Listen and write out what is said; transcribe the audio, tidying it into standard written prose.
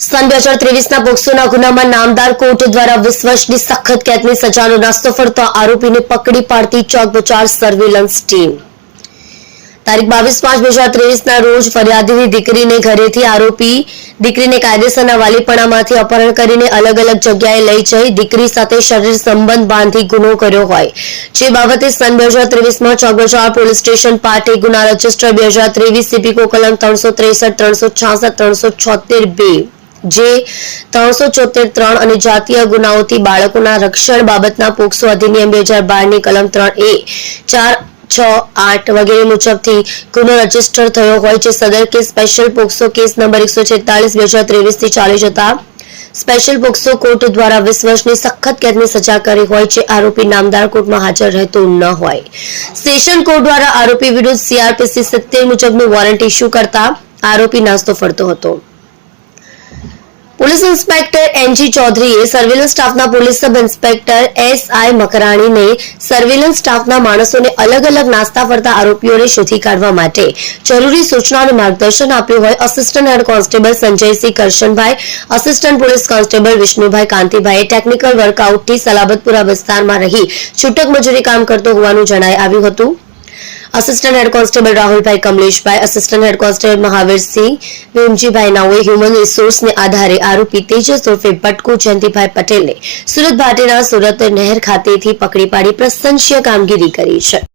સન 2023ના પોક્સોના ગુનામાં નામદાર કોર્ટ દ્વારા 20 વર્ષની સખત કેદની સજાનો નાસ્તો ફરતો આરોપીને પકડી પાડતી ચોક બજાર સર્વેલન્સ ટીમ તારીખ 22/5/2023ના રોજ ફરિયાદીની દીકરીને ઘરેથી આરોપી દીકરીને કાયદેસરના વાલીપણામાંથી અપહરણ કરીને અલગ અલગ જગ્યાએ લઈ જઈ દીકરી સાથે શરીર સંબંધ બાંધી ગુનો કર્યો હોય જે બાબતે સન 2023માં ચોક બજાર પોલીસ સ્ટેશન પાટે ગુના રજિસ્ટર 2023 સીપીકો કલમ 363 366 376 જે 374 અને જાતીય ગુનાઓથી બાળકોના રક્ષણ બાબતના પોક્સો અધિનિયમ 2012ની કલમ 3A 4, 6, 8 વગેરે મુજબથી ગુનો રજીસ્ટર થયો હોય છે। સદર case special POCSO case number 146/2023 થી ચાલી જતા સ્પેશિયલ પોક્સો કોર્ટ દ્વારા 20 વર્ષની સખત કેદની સજા કરી હોય છે। આરોપી નામદાર કોર્ટમાં હાજર રહેતો ન હોય સેશન કોર્ટ દ્વારા આરોપી વિરુદ્ધ CRPC 70 મુજબનું વોરંટ ઇસ્યુ કરતા આરોપી નાસ્તો ફરતો હતો। पुलिस इंस्पेक्टर NG चौधरीए सर्वेलन्स स्टाफना पुलिस सब इंस्पेक्टर SI मकराणीने सर्वेलन्स स्टाफना माणसोने अलग अलग नास्ता फरता आरोपीओने शोधी काढवा माटे जरूरी सूचना और मार्गदर्शन आप्युं होय। Assistant head constable Sanjaysinh Karshanbhai, assistant police constable Vishnubhai Kantibhai technical वर्कआउटथी सलाबतपुरा विस्तारमां रही छूटक मजूरी काम करतो होवानुं जणाई आव्युं हतुं। Assistant head constable Rahulbhai Kamleshbhai, assistant head constable Mahavir Singh Bhimjibhai नाओए ह्यूमन रिसोर्स ने आधारे आरोपी तेजस उर्फे पटकू जयंतीभाई पटेल ने सूरत भाटेना सूरत नहर खातेथी पकड़ी पाड़ी प्रशंसनीय कामगीरी करी छे।